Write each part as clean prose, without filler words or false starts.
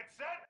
Get set!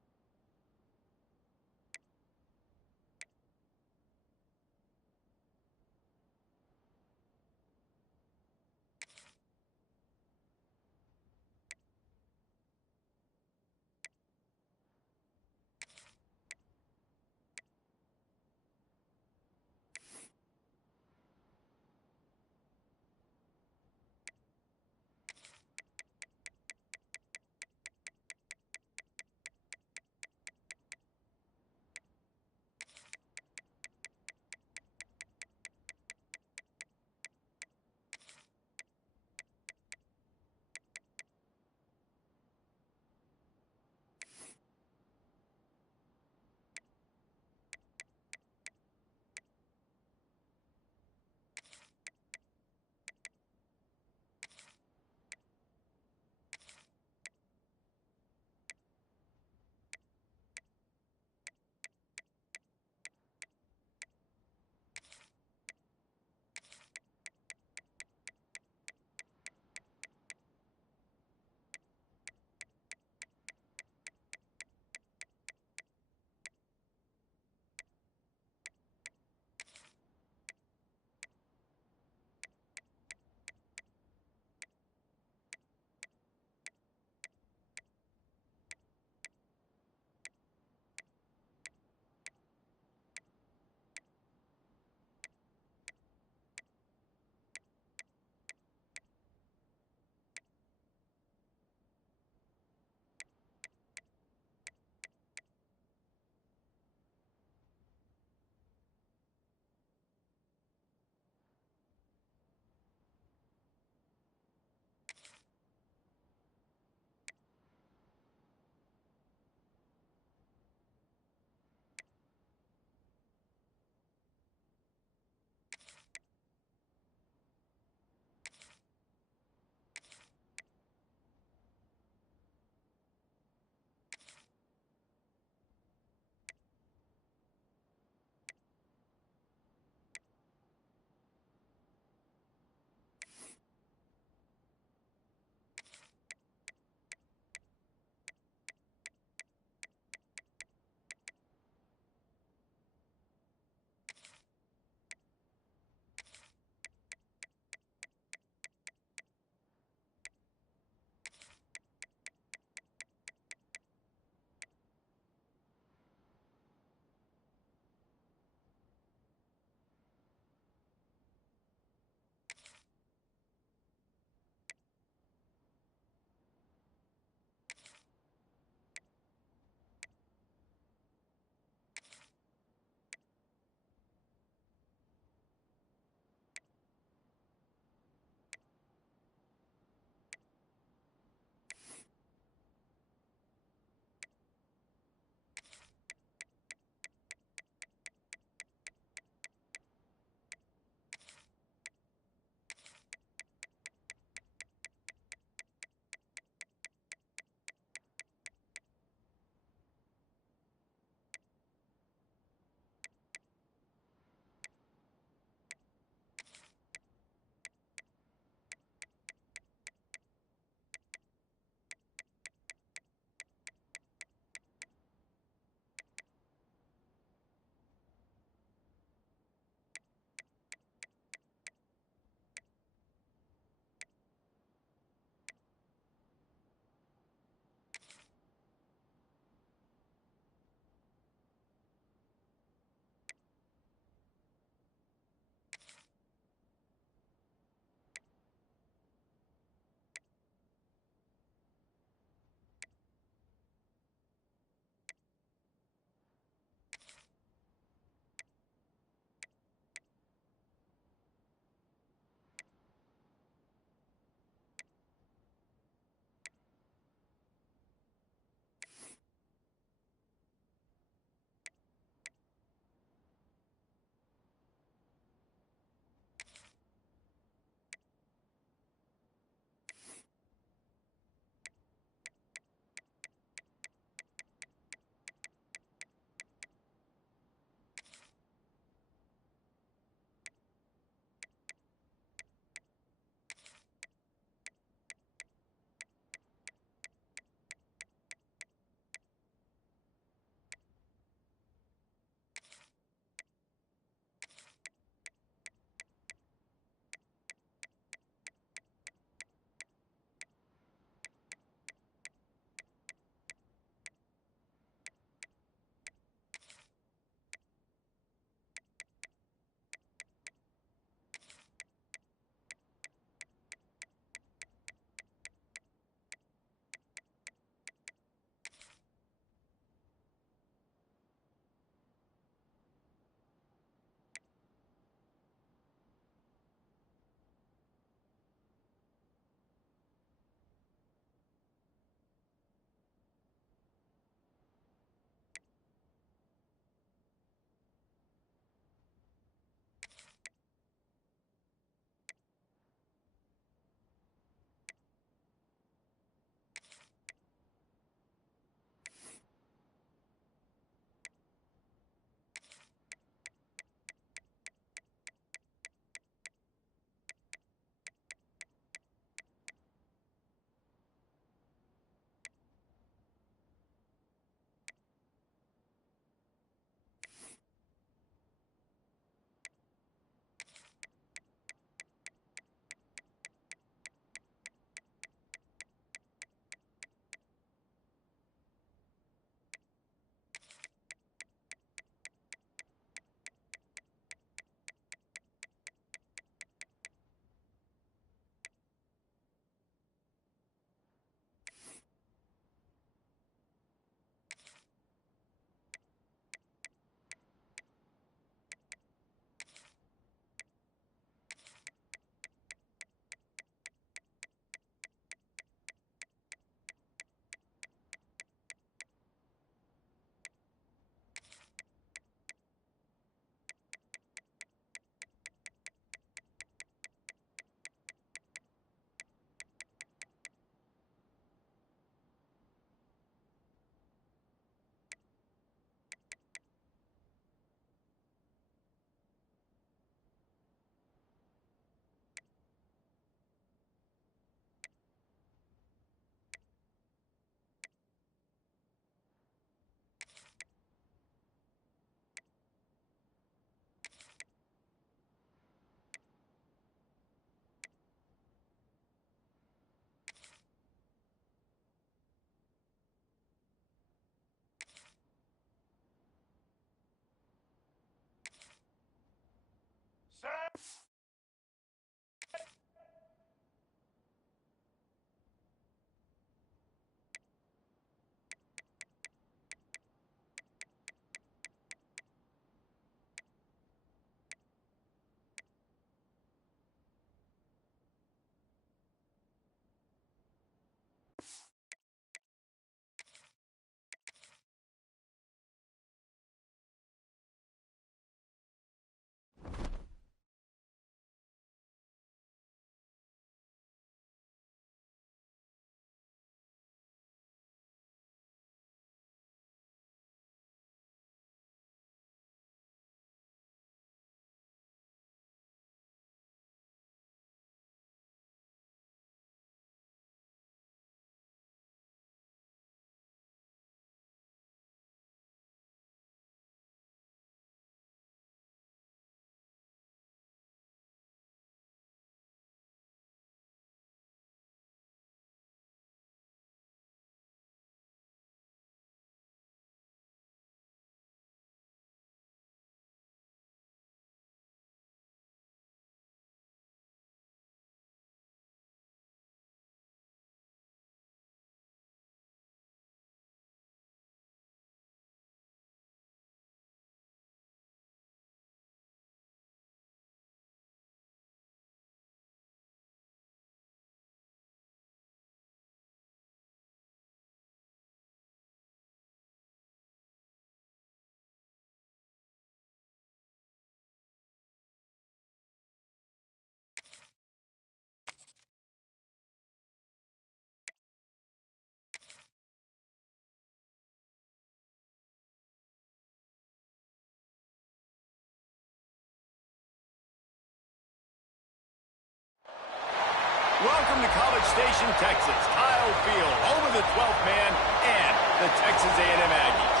Welcome to College Station, Texas, Kyle Field, home of the 12th man and the Texas A&M Aggies.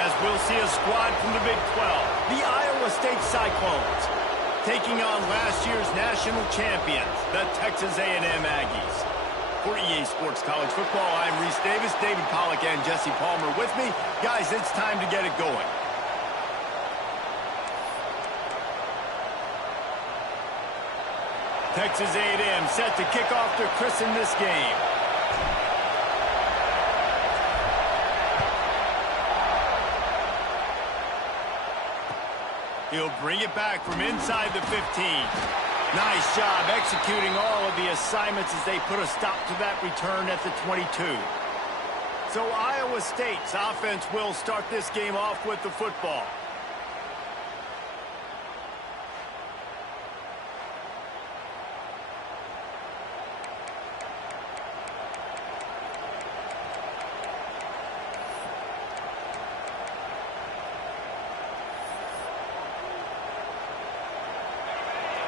As we'll see a squad from the Big 12, the Iowa State Cyclones, taking on last year's national champions, the Texas A&M Aggies. For EA Sports College Football, I'm Reese Davis, David Pollack, and Jesse Palmer with me. Guys, it's time to get it going. Texas A&M set to kick off to christen this game. He'll bring it back from inside the 15. Nice job executing all of the assignments as they put a stop to that return at the 22. So Iowa State's offense will start this game off with the football.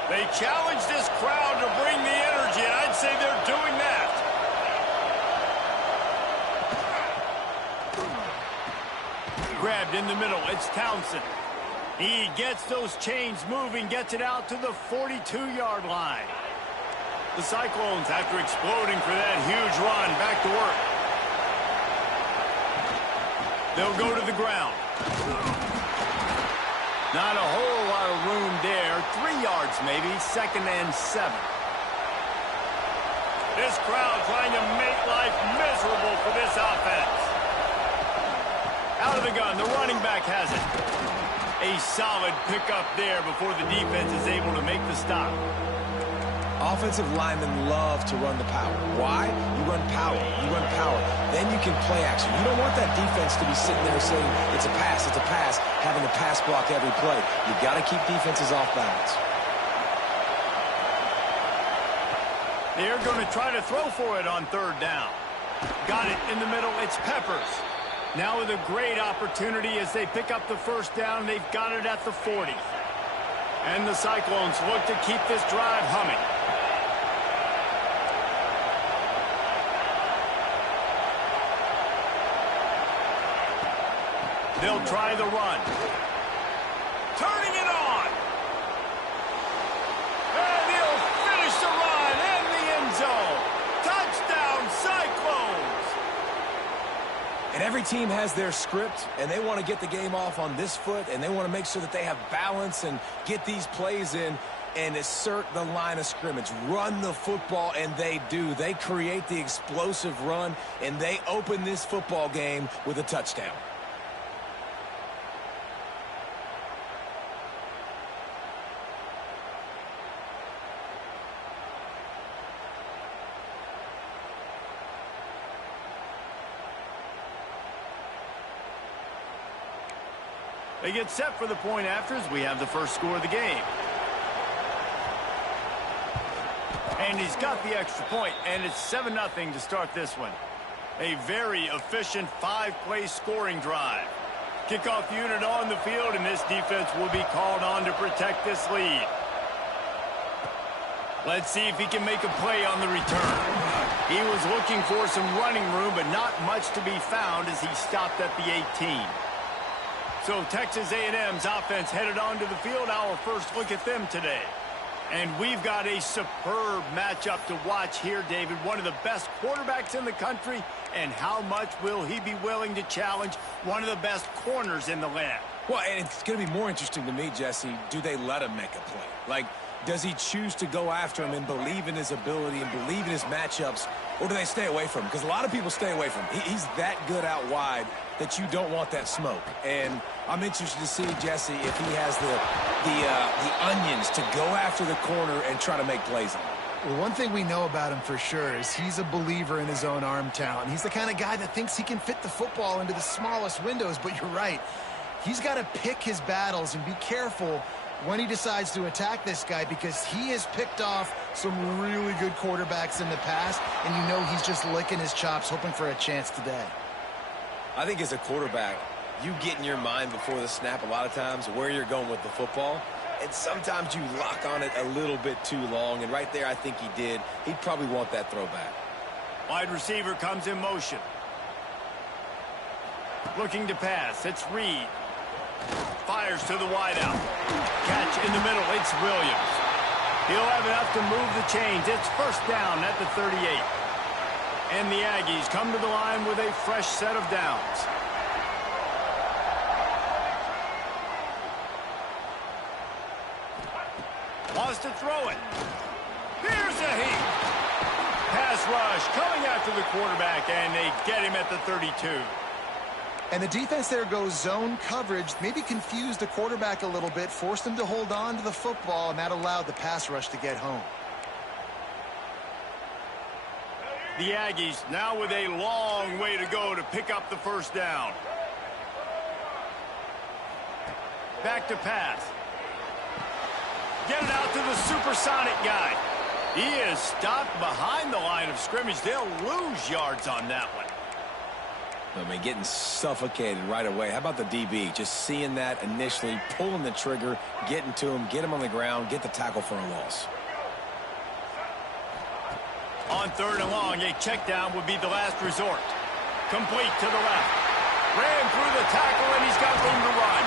They challenge this crowd to bring the energy, and I'd say they're doing that. Grabbed in the middle, it's Townsend. He gets those chains moving, gets it out to the 42-yard line. The Cyclones, after exploding for that huge run, back to work. They'll go to the ground. Not a whole lot of room there. 3 yards maybe, 2nd and 7. This crowd trying to make life miserable for this offense. Out of the gun, the running back has it. A solid pickup there before the defense is able to make the stop. Offensive linemen love to run the power. Why? You run power. You run power. Then you can play action. You don't want that defense to be sitting there saying, it's a pass, having to pass block every play. You got to keep defenses off balance. They're going to try to throw for it on 3rd down. Got it in the middle. It's Peppers. Now with a great opportunity as they pick up the 1st down. They've got it at the 40. And the Cyclones look to keep this drive humming. They'll try the run. Turning it on. And he'll finish the run in the end zone. Touchdown, Cyclones. And every Every team has their script, and they want to get the game off on this foot, and they want to make sure that they have balance and get these plays in and assert the line of scrimmage. Run the football, and they do. They create the explosive run, and they open this football game with a touchdown. They get set for the point after as we have the first score of the game. And he's got the extra point, and it's 7-0 to start this one. A very efficient 5-play scoring drive. Kickoff unit on the field, and this defense will be called on to protect this lead. Let's see if he can make a play on the return. He was looking for some running room, but not much to be found as he stopped at the 18. So Texas A&M's offense headed onto the field. Our first look at them today. And we've got a superb matchup to watch here, David. One of the best quarterbacks in the country. And how much will he be willing to challenge one of the best corners in the land? Well, and it's going to be more interesting to me, Jesse, do they let him make a play? Like, does he choose to go after him and believe in his ability and believe in his matchups, or do they stay away from him? Because a lot of people stay away from him. He's that good out wide that you don't want that smoke. And I'm interested to see, Jesse, if he has the onions to go after the corner and try to make plays on him. Well, one thing we know about him for sure is he's a believer in his own arm talent. He's the kind of guy that thinks he can fit the football into the smallest windows, but you're right. He's got to pick his battles and be careful when he decides to attack this guy, because he has picked off some really good quarterbacks in the past, and you know he's just licking his chops, hoping for a chance today. I think as a quarterback, you get in your mind before the snap a lot of times where you're going with the football, and sometimes you lock on it a little bit too long, and right there I think he did. He'd probably want that throwback. Wide receiver comes in motion. Looking to pass. It's Reed. Fires to the wideout. Catch in the middle. It's Williams. He'll have enough to move the chains. It's first down at the 38. And the Aggies come to the line with a fresh set of downs. Wants to throw it. Here's a heat. Pass rush coming after the quarterback, and they get him at the 32. And the defense there goes zone coverage, maybe confused the quarterback a little bit, forced him to hold on to the football, and that allowed the pass rush to get home. The Aggies now with a long way to go to pick up the first down. Back to pass. Get it out to the supersonic guy. He is stopped behind the line of scrimmage. They'll lose yards on that one. I mean, getting suffocated right away. How about the DB? Just seeing that initially, pulling the trigger, getting to him, get him on the ground, get the tackle for a loss. On third and long, a check down would be the last resort. Complete to the left. Ran through the tackle, and he's got room to run.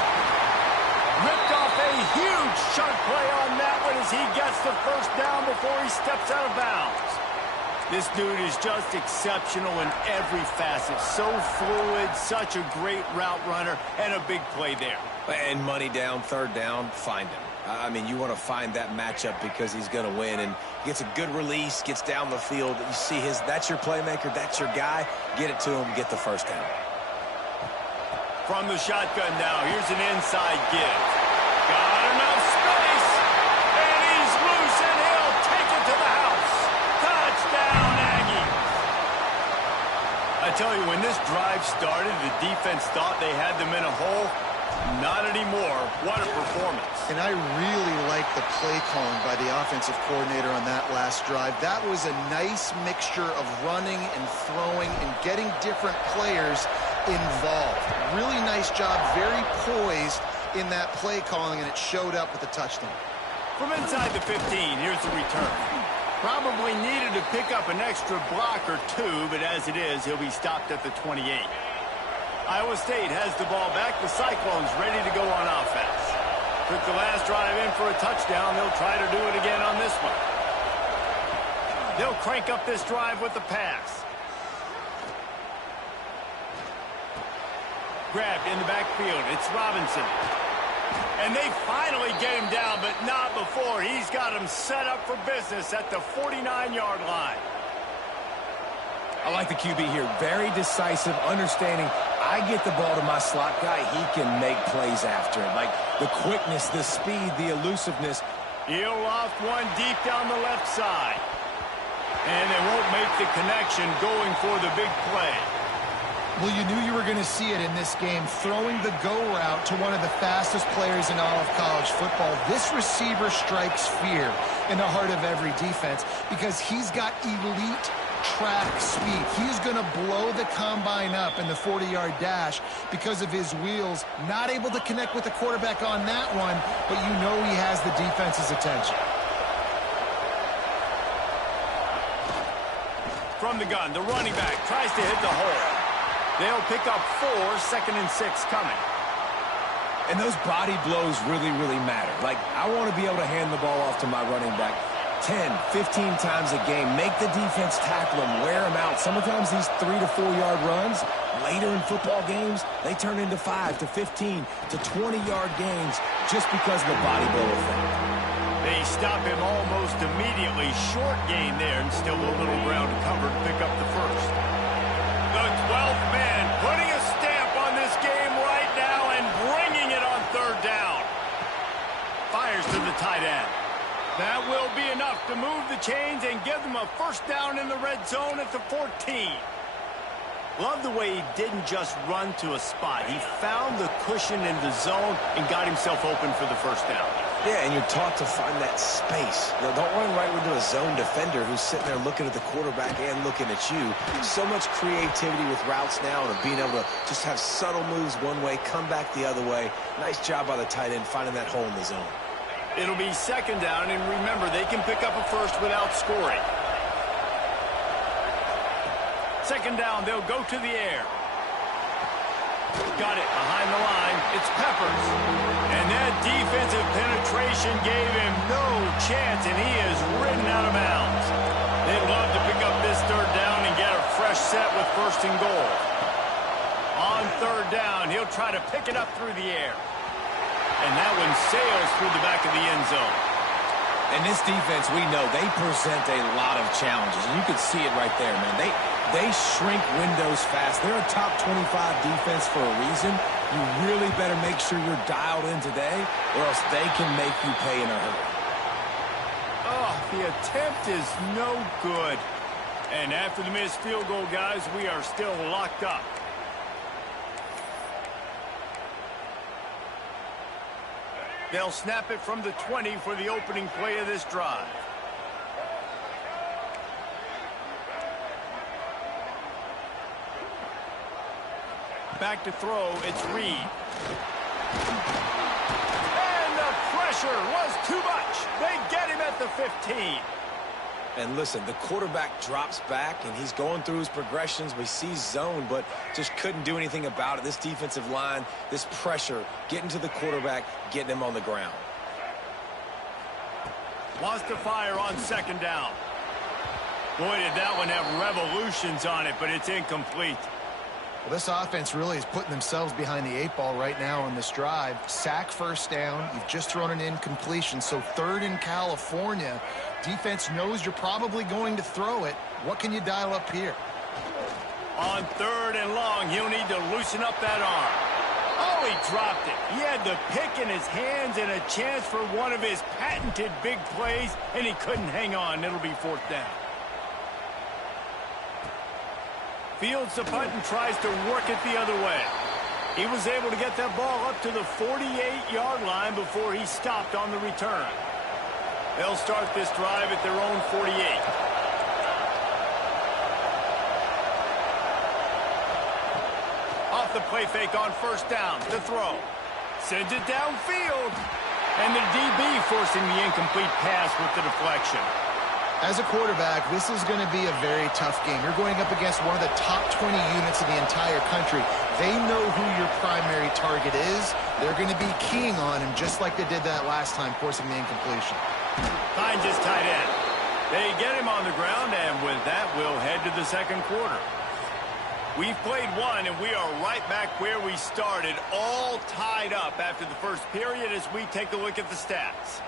Ripped off a huge chunk play on that one as he gets the first down before he steps out of bounds. This dude is just exceptional in every facet. So fluid, such a great route runner, and a big play there. And money down, third down, find him. I mean, you want to find that matchup because he's going to win, and gets a good release, gets down the field. You see that's your playmaker, that's your guy. Get it to him, get the first down. From the shotgun now, here's an inside give. Got enough space, and he's loose, and he'll take it to the house. Touchdown, Aggies. I tell you, when this drive started, the defense thought they had them in a hole. Not anymore. What a performance. And I really like the play calling by the offensive coordinator on that last drive. That was a nice mixture of running and throwing and getting different players involved. Really nice job, very poised in that play calling, and it showed up with a touchdown. From inside the 15, here's the return. Probably needed to pick up an extra block or two, but as it is, he'll be stopped at the 28. Iowa State has the ball back. The Cyclones ready to go on offense. Took the last drive in for a touchdown. They'll try to do it again on this one. They'll crank up this drive with the pass. Grabbed in the backfield. It's Robinson. And they finally get him down, but not before. He's got him set up for business at the 49-yard line. I like the QB here. Very decisive, understanding I get the ball to my slot guy. He can make plays after it. Like the quickness, the speed, the elusiveness. He'll loft one deep down the left side. And they won't make the connection going for the big play. Well, you knew you were going to see it in this game, throwing the go route to one of the fastest players in all of college football. This receiver strikes fear in the heart of every defense because he's got elite track speed. He's going to blow the combine up in the 40-yard dash because of his wheels. Not able to connect with the quarterback on that one, but you know he has the defense's attention. From the gun, the running back tries to hit the hole. They'll pick up 4, 2nd and 6 coming. And those body blows really, really matter. Like, I want to be able to hand the ball off to my running back 10, 15 times a game. Make the defense tackle him, wear him out. Sometimes these 3 to 4 yard runs, later in football games, they turn into 5 to 15 to 20-yard gains just because of the body blow effect. They stop him almost immediately. Short gain there, and still a little ground to cover to pick up the first. The 12th man putting a stamp on this game right now and bringing it on 3rd down. Fires to the tight end. That will be enough to move the chains and give them a first down in the red zone at the 14. Love the way he didn't just run to a spot. He found the cushion in the zone and got himself open for the first down. Yeah, and you're taught to find that space. Now, don't run right into a zone defender who's sitting there looking at the quarterback and looking at you. So much creativity with routes now and of being able to just have subtle moves one way, come back the other way. Nice job by the tight end finding that hole in the zone. It'll be 2nd down, and remember, they can pick up a first without scoring. 2nd down, they'll go to the air. Got it behind the line. It's Peppers. And that defensive penetration gave him no chance, and he is ridden out of bounds. They'd love to pick up this 3rd down and get a fresh set with 1st and goal. On 3rd down, he'll try to pick it up through the air. And that one sails through the back of the end zone. And this defense, we know, they present a lot of challenges. And you can see it right there, man. They shrink windows fast. They're a top 25 defense for a reason. You really better make sure you're dialed in today, or else they can make you pay in a hurry. Oh, the attempt is no good. And after the missed field goal, guys, we are still locked up. They'll snap it from the 20 for the opening play of this drive. Back to throw, it's Reed. And the pressure was too much. They get him at the 15. And listen, the quarterback drops back, and he's going through his progressions. We see zone, but just couldn't do anything about it. This defensive line, this pressure, getting to the quarterback, getting him on the ground. Wants to fire on 2nd down. Boy, did that one have revolutions on it, but it's incomplete. Well, this offense really is putting themselves behind the 8 ball right now on this drive. Sack 1st down. You've just thrown an incompletion, so 3rd in California. Defense knows you're probably going to throw it. What can you dial up here? On 3rd and long, he'll need to loosen up that arm. Oh, he dropped it. He had the pick in his hands and a chance for one of his patented big plays, and he couldn't hang on. It'll be 4th down. Fields the punt and tries to work it the other way. He was able to get that ball up to the 48-yard line before he stopped on the return. They'll start this drive at their own 48. Off the play fake on 1st down. The throw. Sends it downfield. And the DB forcing the incomplete pass with the deflection. As a quarterback, this is going to be a very tough game. You're going up against one of the top 20 units in the entire country. They know who your primary target is. They're going to be keying on him just like they did that last time, forcing the incompletion. Finds his tight end. They get him on the ground, and with that, we'll head to the 2nd quarter. We've played one, and we are right back where we started, all tied up after the first period as we take a look at the stats.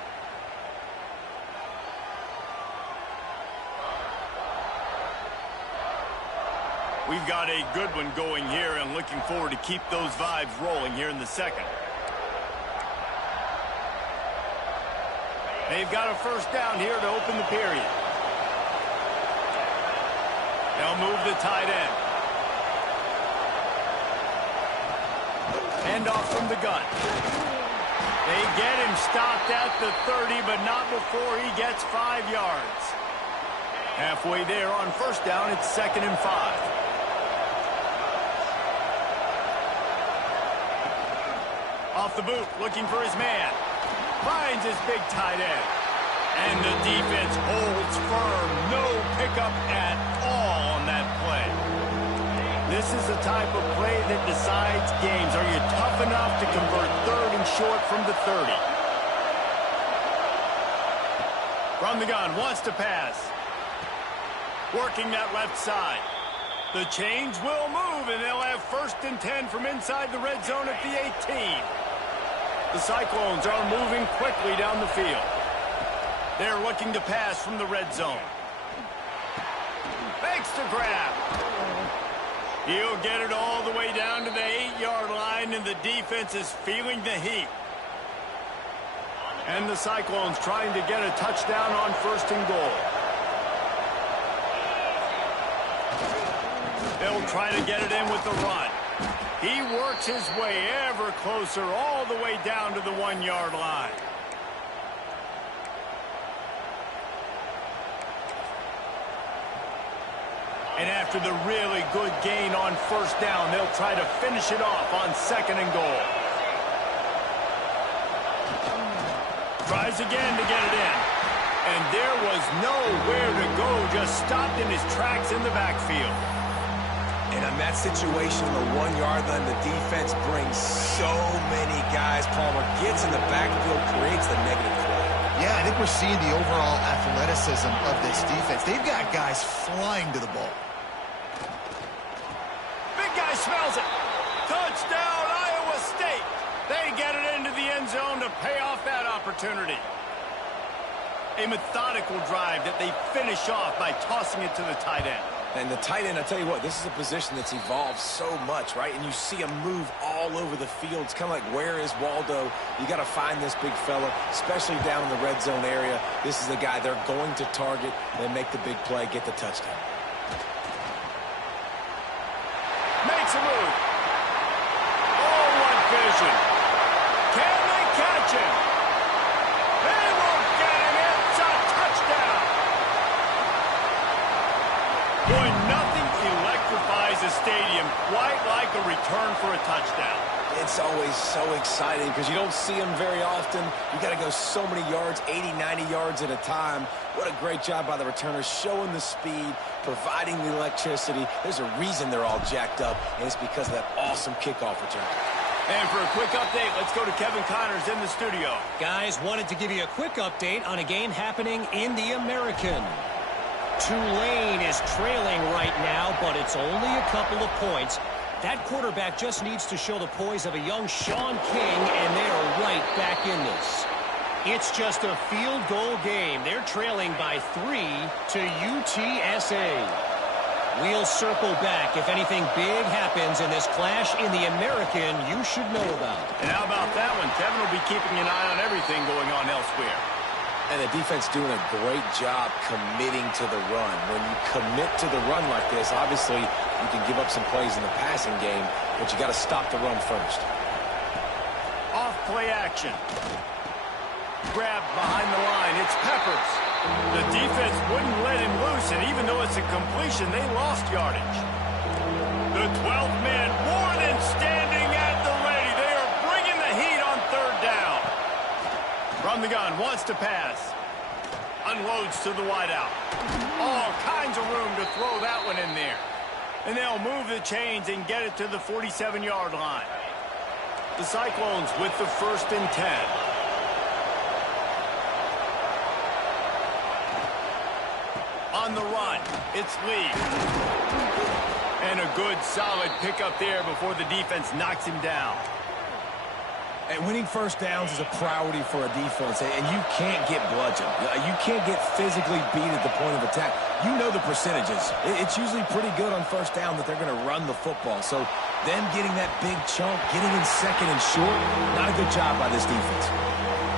We've got a good one going here and looking forward to keep those vibes rolling here in the second. They've got a first down here to open the period. They'll move the tight end. Hand off from the gun. They get him stopped at the 30, but not before he gets 5 yards. Halfway there on first down, it's 2nd and 5. Off the boot, looking for his man. Finds his big tight end. And the defense holds firm. No pickup at all on that play. This is the type of play that decides games. Are you tough enough to convert 3rd and short from the 30? From the gun, wants to pass. Working that left side. The chains will move, and they'll have 1st and 10 from inside the red zone at the 18. The Cyclones are moving quickly down the field. They're looking to pass from the red zone. Makes the grab. He'll get it all the way down to the 8-yard line, and the defense is feeling the heat. And the Cyclones trying to get a touchdown on 1st and goal. They'll try to get it in with the run. He works his way ever closer all the way down to the 1-yard line. And after the really good gain on first down, they'll try to finish it off on 2nd and goal. Tries again to get it in. And there was nowhere to go, just stopped in his tracks in the backfield. And on that situation, the 1-yard line, the defense brings so many guys. Palmer gets in the backfield, creates the negative play. Yeah, I think we're seeing the overall athleticism of this defense. They've got guys flying to the ball. Big guy smells it. Touchdown, Iowa State. They get it into the end zone to pay off that opportunity. A methodical drive that they finish off by tossing it to the tight end. And the tight end, I tell you what, this is a position that's evolved so much, right? And you see him move all over the field. It's kind of like, where is Waldo? You got to find this big fella, especially down in the red zone area. This is the guy they're going to target and make the big play, get the touchdown. Makes a move. Oh, what vision. Can they catch him? They won't get him. It's a touchdown. Boy, nothing electrifies a stadium quite like a return for a touchdown. It's always so exciting because you don't see them very often. You got to go so many yards, 80, 90 yards at a time. What a great job by the returners, showing the speed, providing the electricity. There's a reason they're all jacked up, and it's because of that awesome kickoff return. And for a quick update, let's go to Kevin Connors in the studio. Guys, wanted to give you a quick update on a game happening in the American. Tulane is trailing right now, but it's only a couple of points. That quarterback just needs to show the poise of a young Sean King, and they are right back in this. It's just a field goal game. They're trailing by 3 to UTSA. We'll circle back. If anything big happens in this clash in the American, you should know about. And how about that one? Kevin will be keeping an eye on everything going on elsewhere. And the defense doing a great job committing to the run. When you commit to the run like this, obviously you can give up some plays in the passing game, but you got to stop the run first. Off play action. Grabbed behind the line. It's Peppers. The defense wouldn't let him loose, and even though it's a completion, they lost yardage. The 12th man more than standing at the ready. They are bringing the heat on 3rd down. From the gun, wants to pass. Unloads to the wideout. All kinds of room to throw that one in there. And they'll move the chains and get it to the 47-yard line. The Cyclones with the 1st and 10. On the run, it's Lee. And a good, solid pickup there before the defense knocks him down. And winning first downs is a priority for a defense, and you can't get bludgeoned. You can't get physically beat at the point of attack. You know the percentages. It's usually pretty good on first down that they're going to run the football. So them getting that big chunk, getting in second and short, not a good job by this defense.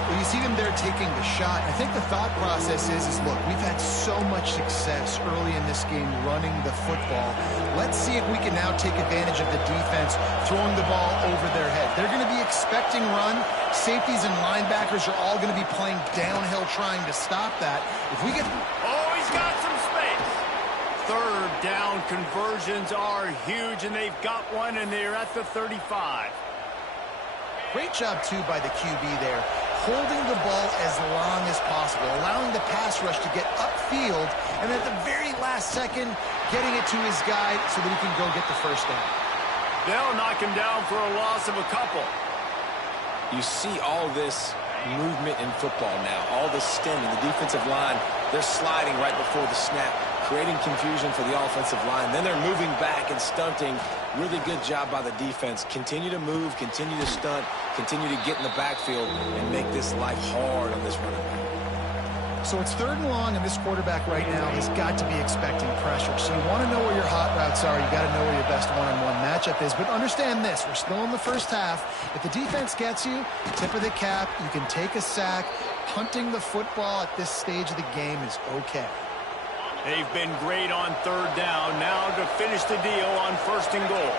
Well, you see them there taking the shot. I think the thought process is look, we've had so much success early in this game running the football. Let's see if we can now take advantage of the defense throwing the ball over their head. They're going to be expecting run. Safeties and linebackers are all going to be playing downhill trying to stop that. If we get... Oh, he's got some space. Third down conversions are huge, and they've got one, and they're at the 35. Great job, too, by the QB there, holding the ball as long as possible, allowing the pass rush to get upfield, and at the very last second, getting it to his guy so that he can go get the first down. They'll knock him down for a loss of a couple. You see all this movement in football now, all the stemming. The defensive line, they're sliding right before the snap, creating confusion for the offensive line. Then they're moving back and stunting. Really good job by the defense. Continue to move, continue to stunt, continue to get in the backfield and make this life hard on this running back. So it's 3rd and long, and this quarterback right now has got to be expecting pressure. So you want to know where your hot routes are. You got to know where your best one-on-one matchup is. But understand this, we're still in the first half. If the defense gets you, tip of the cap, you can take a sack. Punting the football at this stage of the game is okay. They've been great on 3rd down. Now to finish the deal on 1st and goal.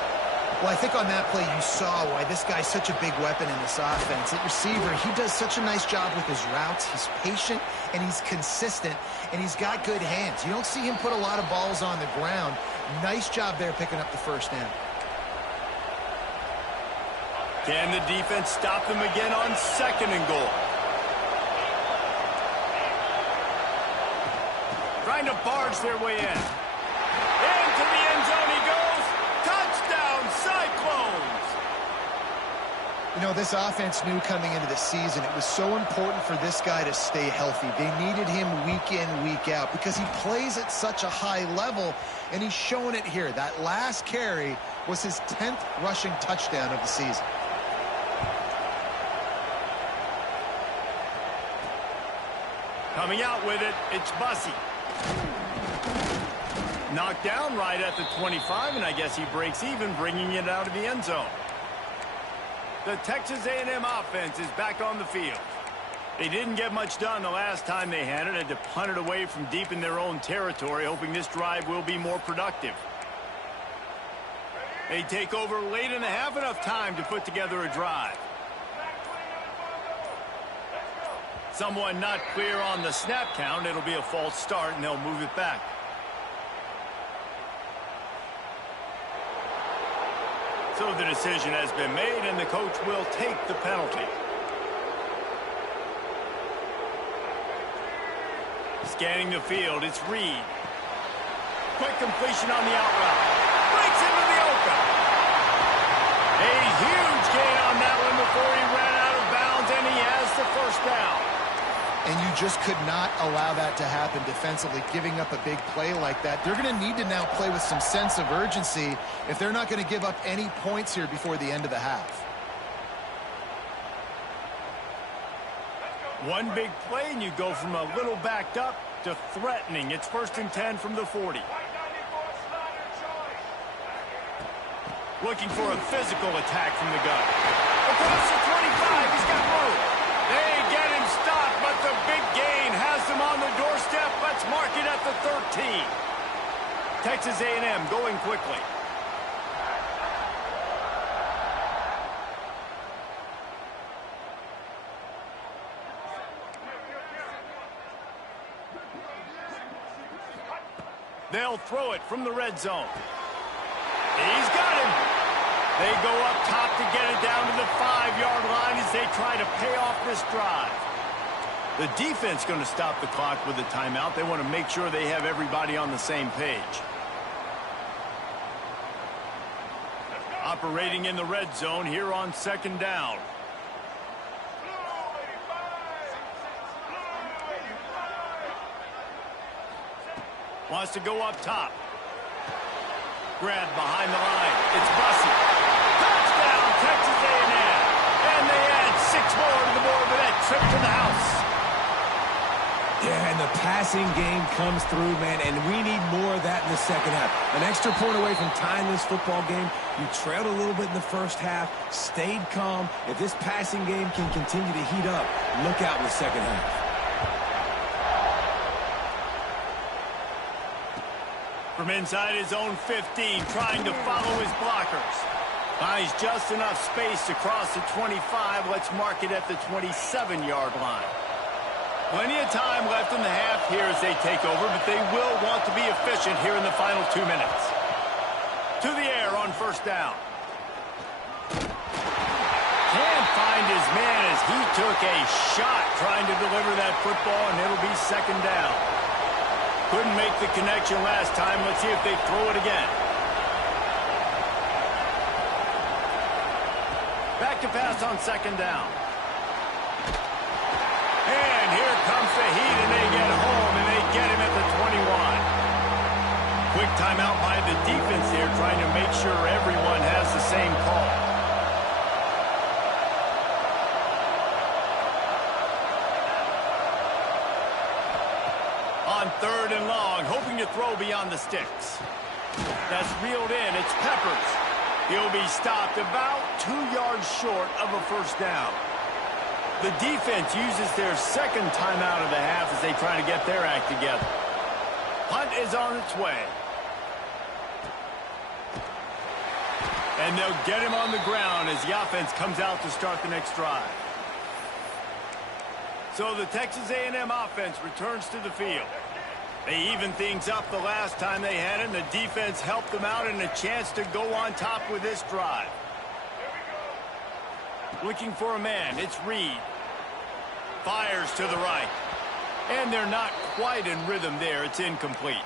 Well, I think on that play you saw why this guy's such a big weapon in this offense. At receiver, he does such a nice job with his routes. He's patient, and he's consistent, and he's got good hands. You don't see him put a lot of balls on the ground. Nice job there picking up the first down. Can the defense stop them again on 2nd and goal? Trying to barge their way in. Into the end zone he goes. Touchdown, Cyclones! You know, this offense knew coming into the season it was so important for this guy to stay healthy. They needed him week in, week out because he plays at such a high level, and he's showing it here. That last carry was his 10th rushing touchdown of the season. Coming out with it, it's Bussey. Knocked down right at the 25, and I guess he breaks even, bringing it out of the end zone. The Texas A&M offense is back on the field. They didn't get much done the last time they had it to punt it away from deep in their own territory, hoping this drive will be more productive. They take over late in the half, enough time to put together a drive. Someone not clear on the snap count. It'll be a false start, and they'll move it back. So the decision has been made, and the coach will take the penalty. Scanning the field, it's Reed. Quick completion on the out route. Breaks into the open. A huge gain on that one before he ran out of bounds, and he has the first down. And you just could not allow that to happen defensively, giving up a big play like that. They're going to need to now play with some sense of urgency if they're not going to give up any points here before the end of the half. One big play, and you go from a little backed up to threatening. It's 1st and 10 from the 40. Looking for a physical attack from the gun. Across the 25, he's got room. They get him stopped, but the big gain has them on the doorstep. Let's mark it at the 13. Texas A&M going quickly. They'll throw it from the red zone. He's got him. They go up top to get it down to the 5-yard line as they try to pay off this drive. The defense going to stop the clock with a timeout. They want to make sure they have everybody on the same page. Operating in the red zone here on 2nd down. Wants to go up top. Grabbed behind the line. It's Bussey. Touchdown, Texas A&M. And they add 6 more to the board with that trip to the house. Yeah, and the passing game comes through, man, and we need more of that in the second half. An extra point away from tying this football game. You trailed a little bit in the first half, stayed calm. If this passing game can continue to heat up, look out in the second half. From inside his own 15, trying to follow his blockers. Finds just enough space to cross the 25. Let's mark it at the 27-yard line. Plenty of time left in the half here as they take over, but they will want to be efficient here in the final 2 minutes. To the air on first down. Can't find his man as he took a shot trying to deliver that football, and it'll be second down. Couldn't make the connection last time. Let's see if they throw it again. Back to pass on second down. And here comes the heat, and they get home, and they get him at the 21. Quick timeout by the defense here, trying to make sure everyone has the same call. On third and long, hoping to throw beyond the sticks. That's reeled in. It's Peppers. He'll be stopped about 2 yards short of a first down. The defense uses their second timeout of the half as they try to get their act together. Punt is on its way. And they'll get him on the ground as the offense comes out to start the next drive. So the Texas A&M offense returns to the field. They evened things up the last time they had it, and the defense helped them out and a chance to go on top with this drive. Looking for a man, it's Reed. Fires to the right. And they're not quite in rhythm there. It's incomplete.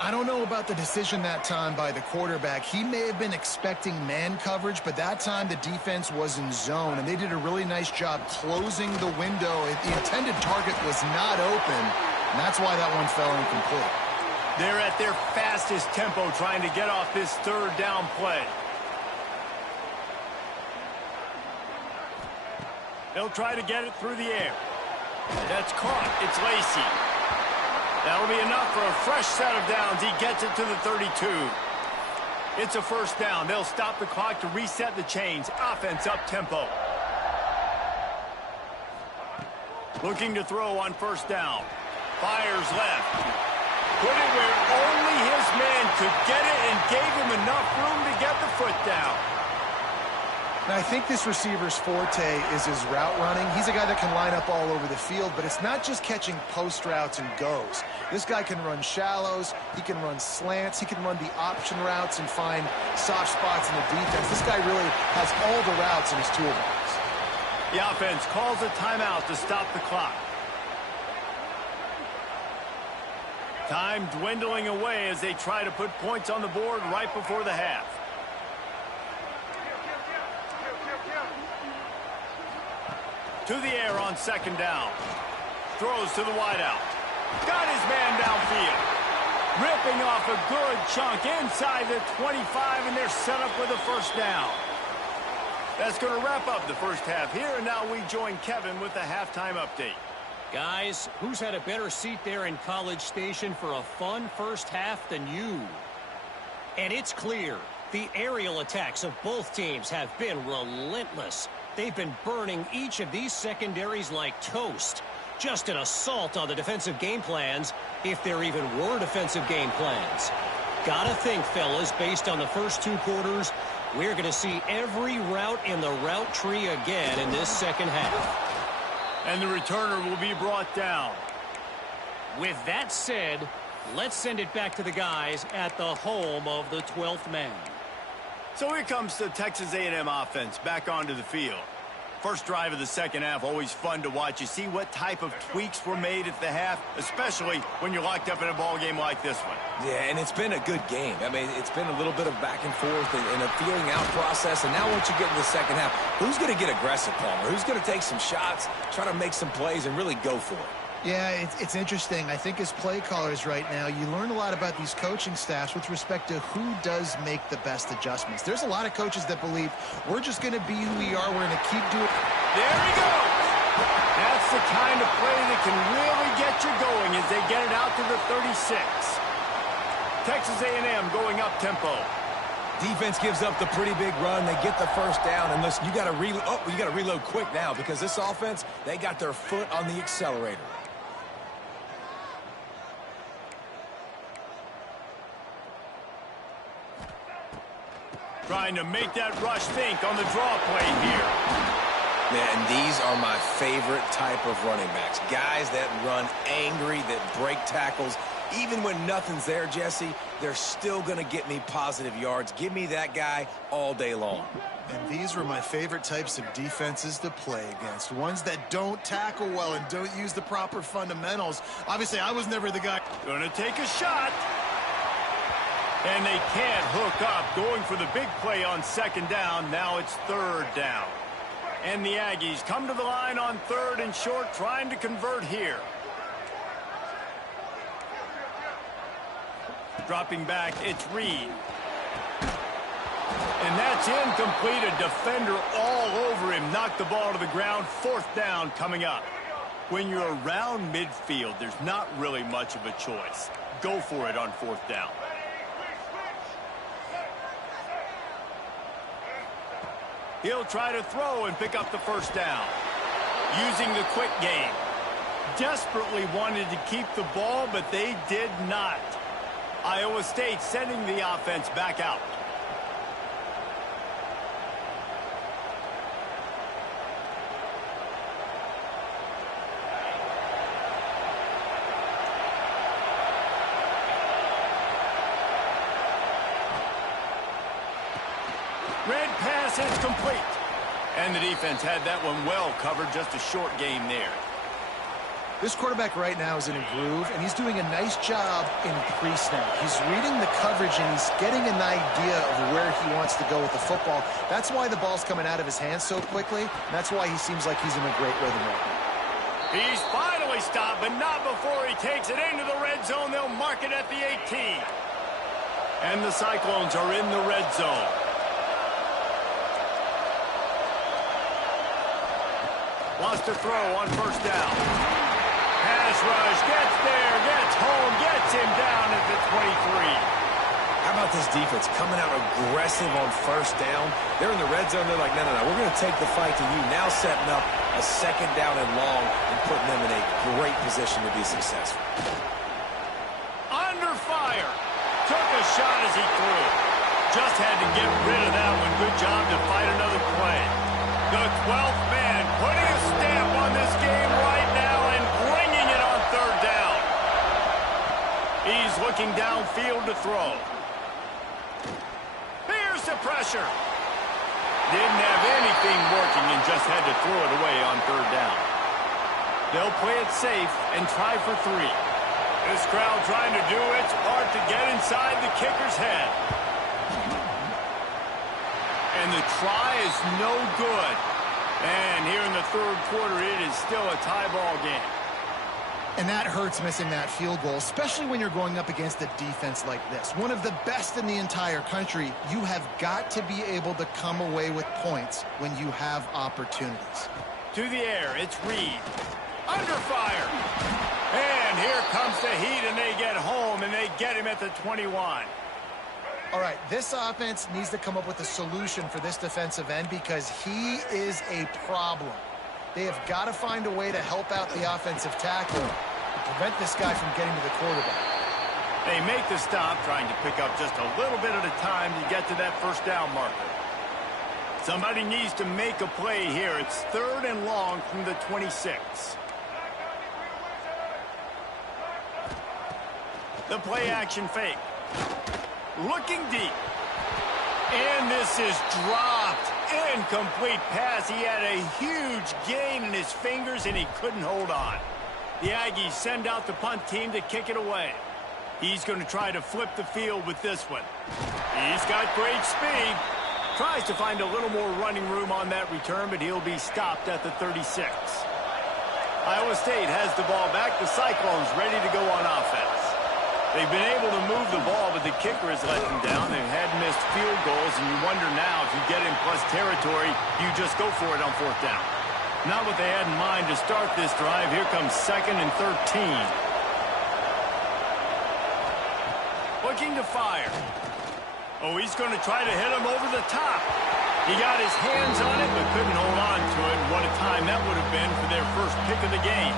I don't know about the decision that time by the quarterback. He may have been expecting man coverage, but that time the defense was in zone, and they did a really nice job closing the window. The intended target was not open, and that's why that one fell incomplete. They're at their fastest tempo trying to get off this third down play. They'll try to get it through the air. That's caught. It's Lacey. That'll be enough for a fresh set of downs. He gets it to the 32. It's a first down. They'll stop the clock to reset the chains. Offense up tempo. Looking to throw on first down. Fires left. Put it where only his man could get it and gave him enough room to get the foot down. Now, I think this receiver's forte is his route running. He's a guy that can line up all over the field, but it's not just catching post routes and goes. This guy can run shallows, he can run slants, he can run the option routes and find soft spots in the defense. This guy really has all the routes in his toolbox. The offense calls a timeout to stop the clock. Time dwindling away as they try to put points on the board right before the half. To the air on second down. Throws to the wideout. Got his man downfield. Ripping off a good chunk inside the 25, and they're set up with a first down. That's going to wrap up the first half here, and now we join Kevin with the halftime update. Guys, who's had a better seat there in College Station for a fun first half than you? And it's clear, the aerial attacks of both teams have been relentless. They've been burning each of these secondaries like toast. Just an assault on the defensive game plans, if there even were defensive game plans. Gotta think, fellas, based on the first 2 quarters, we're going to see every route in the route tree again in this second half. And the returner will be brought down. With that said, let's send it back to the guys at the home of the 12th man. So here comes the Texas A&M offense back onto the field. First drive of the second half, always fun to watch. You see what type of tweaks were made at the half, especially when you're locked up in a ball game like this one. Yeah, and it's been a good game. I mean, it's been a little bit of back and forth and a feeling out process. And now once you get in the second half, who's going to get aggressive, Palmer? Who's going to take some shots, try to make some plays, and really go for it? Yeah, it's interesting. I think as play callers right now, you learn a lot about these coaching staffs with respect to who does make the best adjustments. There's a lot of coaches that believe we're just going to be who we are. We're going to keep doing. There he goes. That's the kind of play that can really get you going as they get it out to the 36. Texas A&M going up tempo. Defense gives up the pretty big run. They get the first down, and listen, you got to reload quick now because this offense, they got their foot on the accelerator. Trying to make that rush think on the draw play here. Man, these are my favorite type of running backs. Guys that run angry, that break tackles. Even when nothing's there, Jesse, they're still going to get me positive yards. Give me that guy all day long. And these were my favorite types of defenses to play against. Ones that don't tackle well and don't use the proper fundamentals. Obviously, I was never the guy. Gonna take a shot. And they can't hook up. Going for the big play on second down. Now it's third down. And the Aggies come to the line on third and short, trying to convert here. Dropping back, it's Reed. And that's incomplete. A defender all over him. Knocked the ball to the ground. Fourth down coming up. When you're around midfield, there's not really much of a choice. Go for it on fourth down. He'll try to throw and pick up the first down. Using the quick game. Desperately wanted to keep the ball, but they did not. Iowa State sending the offense back out. Red pass is complete. And the defense had that one well covered. Just a short game there. This quarterback right now is in a groove, and he's doing a nice job in pre-snap. He's reading the coverage, and he's getting an idea of where he wants to go with the football. That's why the ball's coming out of his hands so quickly. That's why he seems like he's in a great rhythm right now. He's finally stopped, but not before he takes it into the red zone. They'll mark it at the 18. And the Cyclones are in the red zone. Wants to throw on first down. Pass rush, gets there, gets home, gets him down at the 23. How about this defense coming out aggressive on first down? They're in the red zone. They're like, no, we're going to take the fight to you. Now setting up a second down and long and putting them in a great position to be successful. Under fire. Took a shot as he threw. Just had to get rid of that one. Good job to fight another play. The 12th man putting a stamp on this game right now and bringing it on third down. He's looking downfield to throw. Here's the pressure. Didn't have anything working and just had to throw it away on third down. They'll play it safe and try for three. This crowd trying to do its part to get inside the kicker's head. And the try is no good. And here in the third quarter, it is still a tie ball game. And that hurts missing that field goal, especially when you're going up against a defense like this. One of the best in the entire country. You have got to be able to come away with points when you have opportunities. To the air, it's Reed. Under fire. And here comes the heat, and they get home, and they get him at the 21. All right, this offense needs to come up with a solution for this defensive end because he is a problem. They have got to find a way to help out the offensive tackle and prevent this guy from getting to the quarterback. They make the stop, trying to pick up just a little bit at a time to get to that first down marker. Somebody needs to make a play here. It's third and long from the 26. The play action fake. Looking deep. And this is dropped. Incomplete pass. He had a huge gain in his fingers, and he couldn't hold on. The Aggies send out the punt team to kick it away. He's going to try to flip the field with this one. He's got great speed. Tries to find a little more running room on that return, but he'll be stopped at the 36. Iowa State has the ball back. The Cyclones ready to go on offense. They've been able to move the ball, but the kicker has let them down. They've had missed field goals, and you wonder now if you get in plus territory, you just go for it on fourth down. Not what they had in mind to start this drive. Here comes 2nd and 13. Looking to fire. Oh, he's going to try to hit him over the top. He got his hands on it, but couldn't hold on to it. What a time that would have been for their first pick of the game.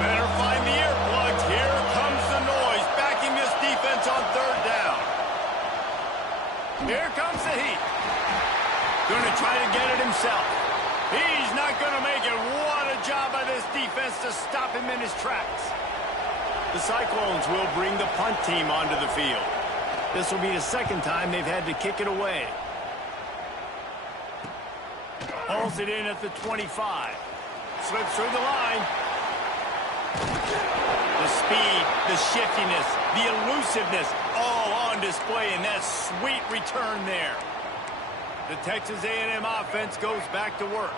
Better find the earplugs. Here comes the noise, backing this defense on third down. Here comes the heat. Going to try to get it himself. He's not going to make it. What a job by this defense to stop him in his tracks. The Cyclones will bring the punt team onto the field. This will be the second time they've had to kick it away. Hauls it in at the 25. Slips through the line. The speed, the shiftiness, the elusiveness, all on display in that sweet return there. The Texas A&M offense goes back to work.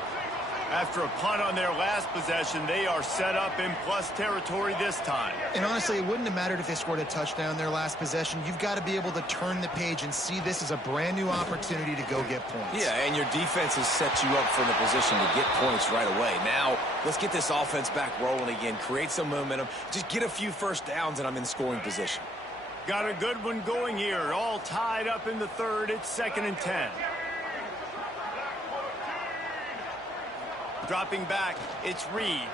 After a punt on their last possession, they are set up in plus territory this time. And honestly, it wouldn't have mattered if they scored a touchdown their last possession. You've got to be able to turn the page and see this as a brand new opportunity to go get points. Yeah, and your defense has set you up for the position to get points right away. Now, let's get this offense back rolling again. Create some momentum. Just get a few first downs, and I'm in scoring position. Got a good one going here. All tied up in the third. It's 2nd and 10. Dropping back, it's Reed.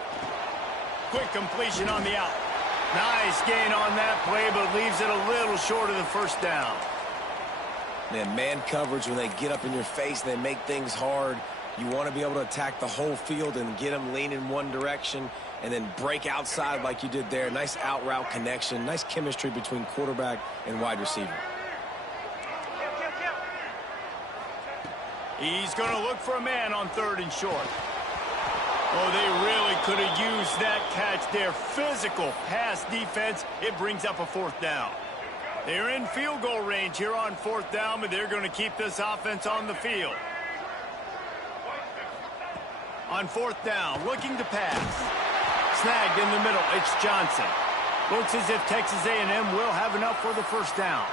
Quick completion on the out. Nice gain on that play, but leaves it a little short of the first down. Man coverage, when they get up in your face, they make things hard. You want to be able to attack the whole field and get them leaning one direction and then break outside like you did there. Nice out route connection, nice chemistry between quarterback and wide receiver. He's going to look for a man on 3rd and short. Oh, they really could have used that catch there. Physical pass defense. It brings up a 4th down. They're in field goal range here on 4th down, but they're going to keep this offense on the field. On 4th down, looking to pass. Snagged in the middle. It's Johnson. Looks as if Texas A&M will have enough for the first down.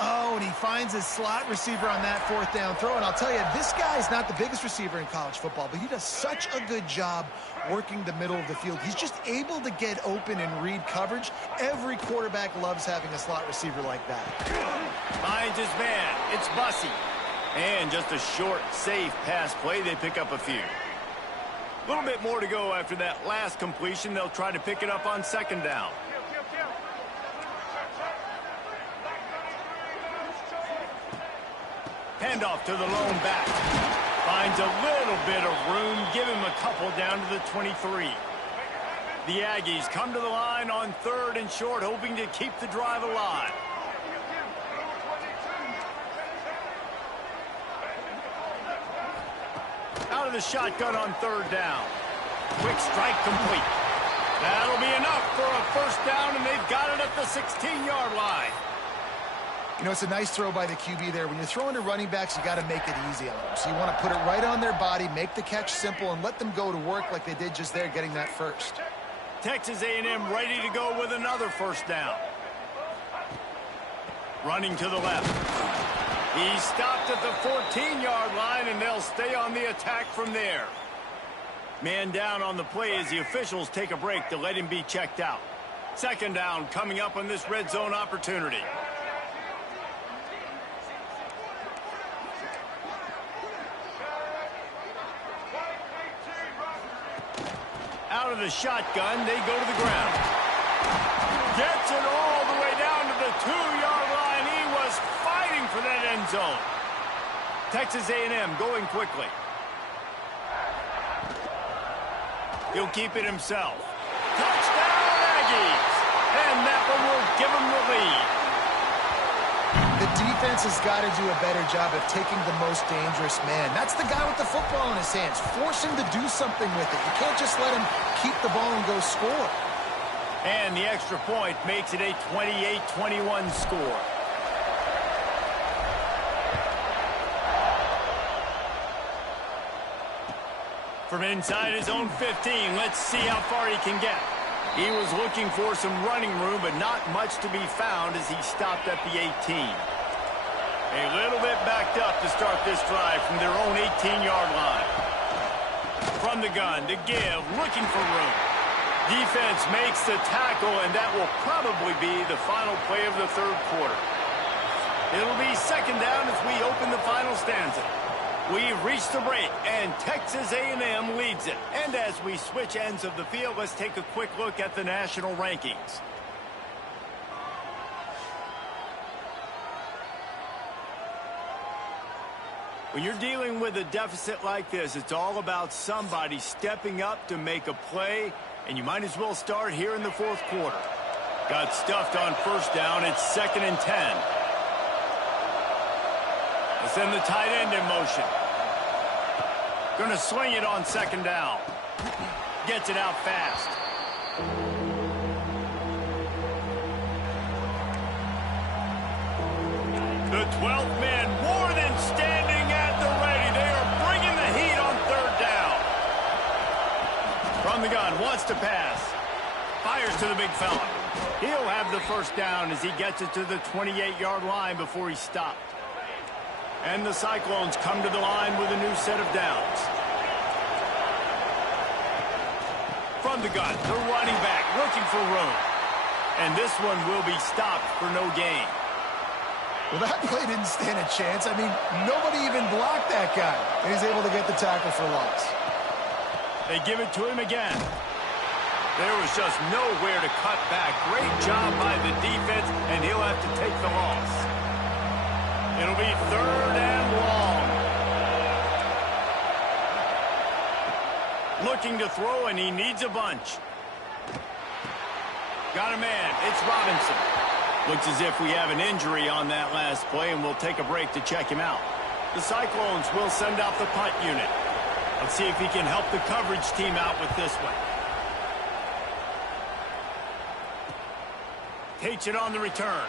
Oh, and he finds his slot receiver on that 4th down throw. And I'll tell you, this guy's not the biggest receiver in college football, but he does such a good job working the middle of the field. He's just able to get open and read coverage. Every quarterback loves having a slot receiver like that. Finds his man. It's Bussey. And just a short, safe pass play. They pick up a few. A little bit more to go after that last completion. They'll try to pick it up on 2nd down. Handoff to the lone back. Finds a little bit of room. Give him a couple down to the 23. The Aggies come to the line on 3rd and short, hoping to keep the drive alive. Out of the shotgun on 3rd down. Quick strike complete. That'll be enough for a first down, and they've got it at the 16-yard line. You know, it's a nice throw by the QB there. When you're throwing to running backs, you got to make it easy on them. So you want to put it right on their body, make the catch simple, and let them go to work like they did just there, getting that first. Texas A&M ready to go with another first down. Running to the left. He stopped at the 14-yard line, and they'll stay on the attack from there. Man down on the play as the officials take a break to let him be checked out. 2nd down coming up on this red zone opportunity. Out of the shotgun, they go to the ground. Gets it all the way down to the 2-yard line. He was fighting for that end zone. Texas A&M going quickly. He'll keep it himself. Touchdown, Aggies! And that one will give him the lead. The defense has got to do a better job of taking the most dangerous man. That's the guy with the football in his hands. Force him to do something with it. You can't just let him keep the ball and go score. And the extra point makes it a 28-21 score. From inside his own 15, let's see how far he can get. He was looking for some running room, but not much to be found as he stopped at the 18. A little bit backed up to start this drive from their own 18-yard line. From the gun to give, looking for room. Defense makes the tackle, and that will probably be the final play of the third quarter. It'll be second down as we open the final stanza. We've reached the break, and Texas A&M leads it. And as we switch ends of the field, let's take a quick look at the national rankings. When you're dealing with a deficit like this, it's all about somebody stepping up to make a play, and you might as well start here in the fourth quarter. Got stuffed on first down. It's 2nd and 10. Let's send the tight end in motion. Going to swing it on 2nd down. Gets it out fast. The 12th man more than standing at the ready. They are bringing the heat on 3rd down. From the gun, wants to pass. Fires to the big fella. He'll have the first down as he gets it to the 28-yard line before he stopped. And the Cyclones come to the line with a new set of downs. From the gun, the running back looking for room. And this one will be stopped for no gain. Well, that play didn't stand a chance. I mean, nobody even blocked that guy. And he's able to get the tackle for loss. They give it to him again. There was just nowhere to cut back. Great job by the defense, and he'll have to take the loss. It'll be 3rd and long. Looking to throw, and he needs a bunch. Got a man. It's Robinson. Looks as if we have an injury on that last play, and we'll take a break to check him out. The Cyclones will send out the punt unit. Let's see if he can help the coverage team out with this one. Takes it on the return.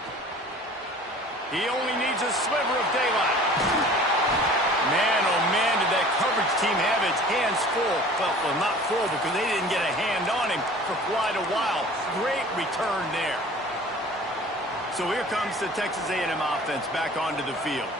He only needs a sliver of daylight. Man, oh man, did that coverage team have its hands full. Well, not full because they didn't get a hand on him for quite a while. Great return there. So here comes the Texas A&M offense back onto the field.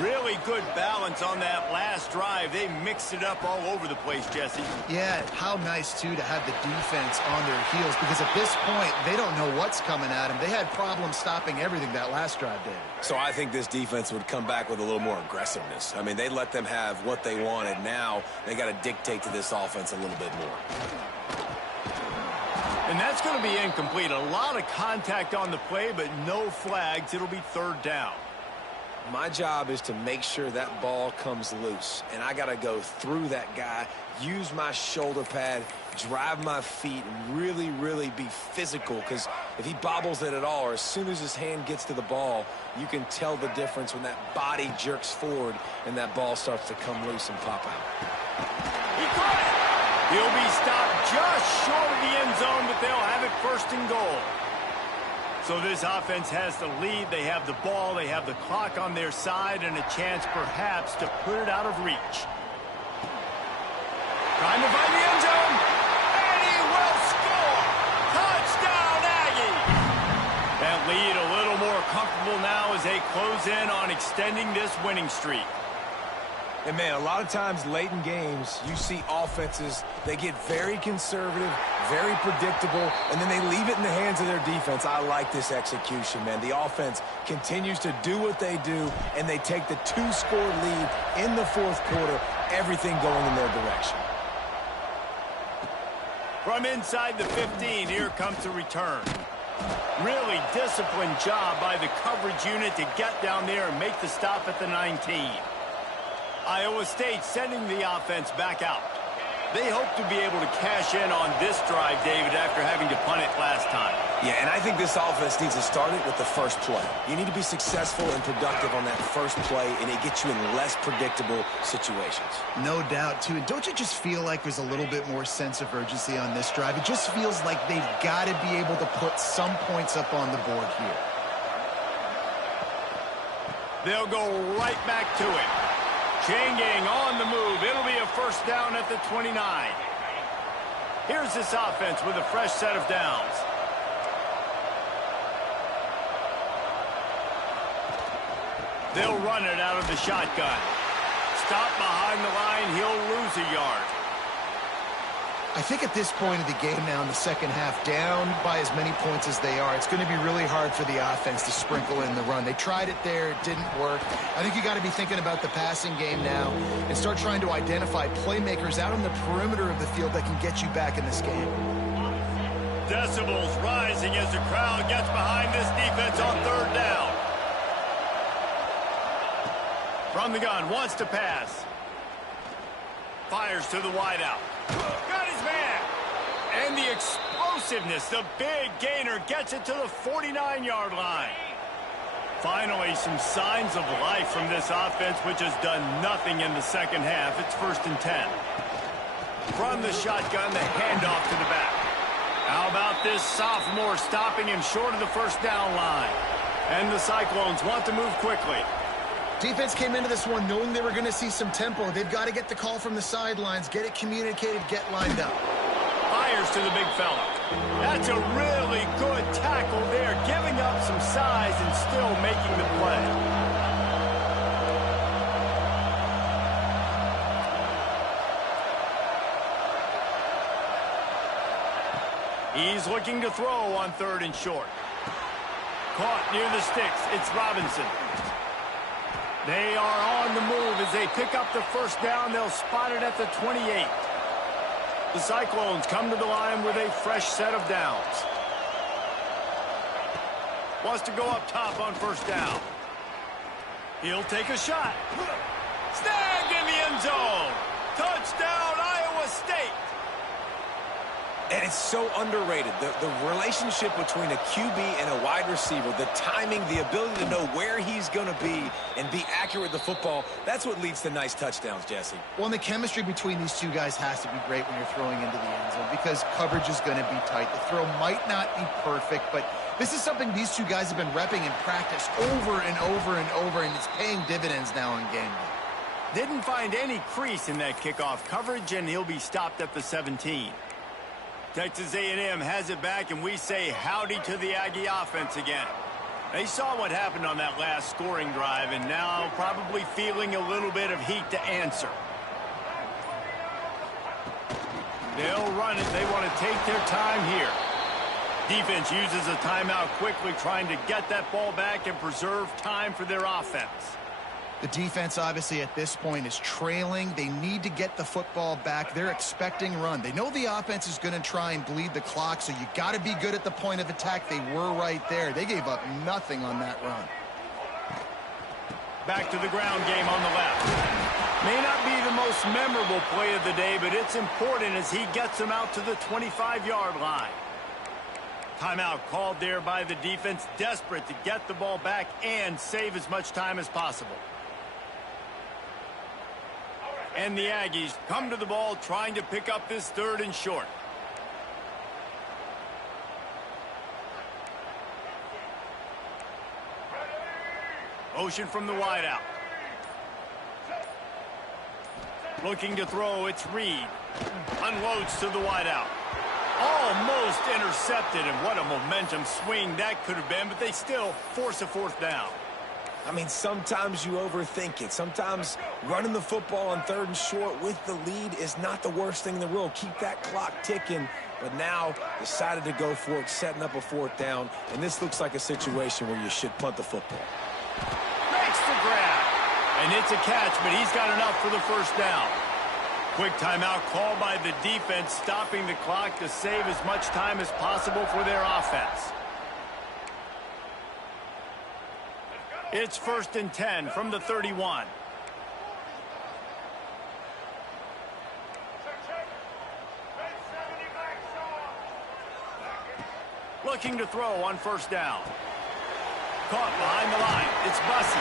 Really good balance on that last drive. They mixed it up all over the place, Jesse. Yeah, how nice, too, to have the defense on their heels, because at this point, they don't know what's coming at them. They had problems stopping everything that last drive did. So I think this defense would come back with a little more aggressiveness. I mean, they let them have what they wanted. Now they got to dictate to this offense a little bit more. And that's going to be incomplete. A lot of contact on the play, but no flags. It'll be 3rd down. My job is to make sure that ball comes loose, and I got to go through that guy, use my shoulder pad, drive my feet, and really, really be physical, because if he bobbles it at all, or as soon as his hand gets to the ball, you can tell the difference when that body jerks forward and that ball starts to come loose and pop out. He caught it! He'll be stopped just short of the end zone, but they'll have it 1st and goal. So this offense has the lead. They have the ball. They have the clock on their side and a chance perhaps to put it out of reach. Trying to find the end zone. And he will score. Touchdown, Aggie. That lead a little more comfortable now as they close in on extending this winning streak. And, man, a lot of times late in games, you see offenses, they get very conservative, very predictable, and then they leave it in the hands of their defense. I like this execution, man. The offense continues to do what they do, and they take the 2-score lead in the fourth quarter, everything going in their direction. From inside the 15, here comes the return. Really disciplined job by the coverage unit to get down there and make the stop at the 19. Iowa State sending the offense back out. They hope to be able to cash in on this drive, David, after having to punt it last time. Yeah, and I think this offense needs to start it with the first play. You need to be successful and productive on that first play, and it gets you in less predictable situations. No doubt, too. And don't you just feel like there's a little bit more sense of urgency on this drive? It just feels like they've got to be able to put some points up on the board here. They'll go right back to it. Chain gang on the move. It'll be a first down at the 29. Here's this offense with a fresh set of downs. They'll run it out of the shotgun. Stop behind the line. He'll lose a yard. I think at this point of the game now in the second half, down by as many points as they are, it's going to be really hard for the offense to sprinkle in the run. They tried it there. It didn't work. I think you got to be thinking about the passing game now and start trying to identify playmakers out on the perimeter of the field that can get you back in this game. Decibels rising as the crowd gets behind this defense on third down. From the gun, wants to pass. Fires to the wideout. Got his man. And the explosiveness, the big gainer gets it to the 49-yard line. Finally, some signs of life from this offense, which has done nothing in the second half. It's 1st and 10. From the shotgun, the handoff to the back. How about this sophomore stopping him short of the first down line? And the Cyclones want to move quickly. Defense came into this one knowing they were going to see some tempo. They've got to get the call from the sidelines, get it communicated, get lined up. Fires to the big fella. That's a really good tackle there, giving up some size and still making the play. He's looking to throw on 3rd and short. Caught near the sticks. It's Robinson. They are on the move as they pick up the first down. They'll spot it at the 28. The Cyclones come to the line with a fresh set of downs. Wants to go up top on first down. He'll take a shot. Snagged in the end zone. Touchdown, Iowa State. And it's so underrated. The relationship between a QB and a wide receiver, the timing, the ability to know where he's going to be and be accurate with the football, that's what leads to nice touchdowns, Jesse. Well, and the chemistry between these two guys has to be great when you're throwing into the end zone because coverage is going to be tight. The throw might not be perfect, but this is something these two guys have been repping in practice over and over and over, and it's paying dividends now in game day. Didn't find any crease in that kickoff coverage, and he'll be stopped at the 17. Texas A&M has it back, and we say howdy to the Aggie offense again. They saw what happened on that last scoring drive, and now probably feeling a little bit of heat to answer. They'll run it. They want to take their time here. Defense uses a timeout quickly, trying to get that ball back and preserve time for their offense. The defense, obviously, at this point is trailing. They need to get the football back. They're expecting run. They know the offense is going to try and bleed the clock, so you got to be good at the point of attack. They were right there. They gave up nothing on that run. Back to the ground game on the left. May not be the most memorable play of the day, but it's important as he gets them out to the 25-yard line. Timeout called there by the defense, desperate to get the ball back and save as much time as possible. And the Aggies come to the ball trying to pick up this 3rd and short. Motion from the wideout. Looking to throw, it's Reed. Unloads to the wideout. Almost intercepted, and what a momentum swing that could have been, but they still force a 4th down. I mean, sometimes you overthink it. Sometimes running the football on 3rd and short with the lead is not the worst thing in the world. Keep that clock ticking. But now decided to go for it, setting up a 4th down. And this looks like a situation where you should punt the football. Makes the grab. And it's a catch, but he's got enough for the first down. Quick timeout called by the defense, stopping the clock to save as much time as possible for their offense. It's 1st and 10 from the 31. Looking to throw on first down. Caught behind the line. It's Bussey.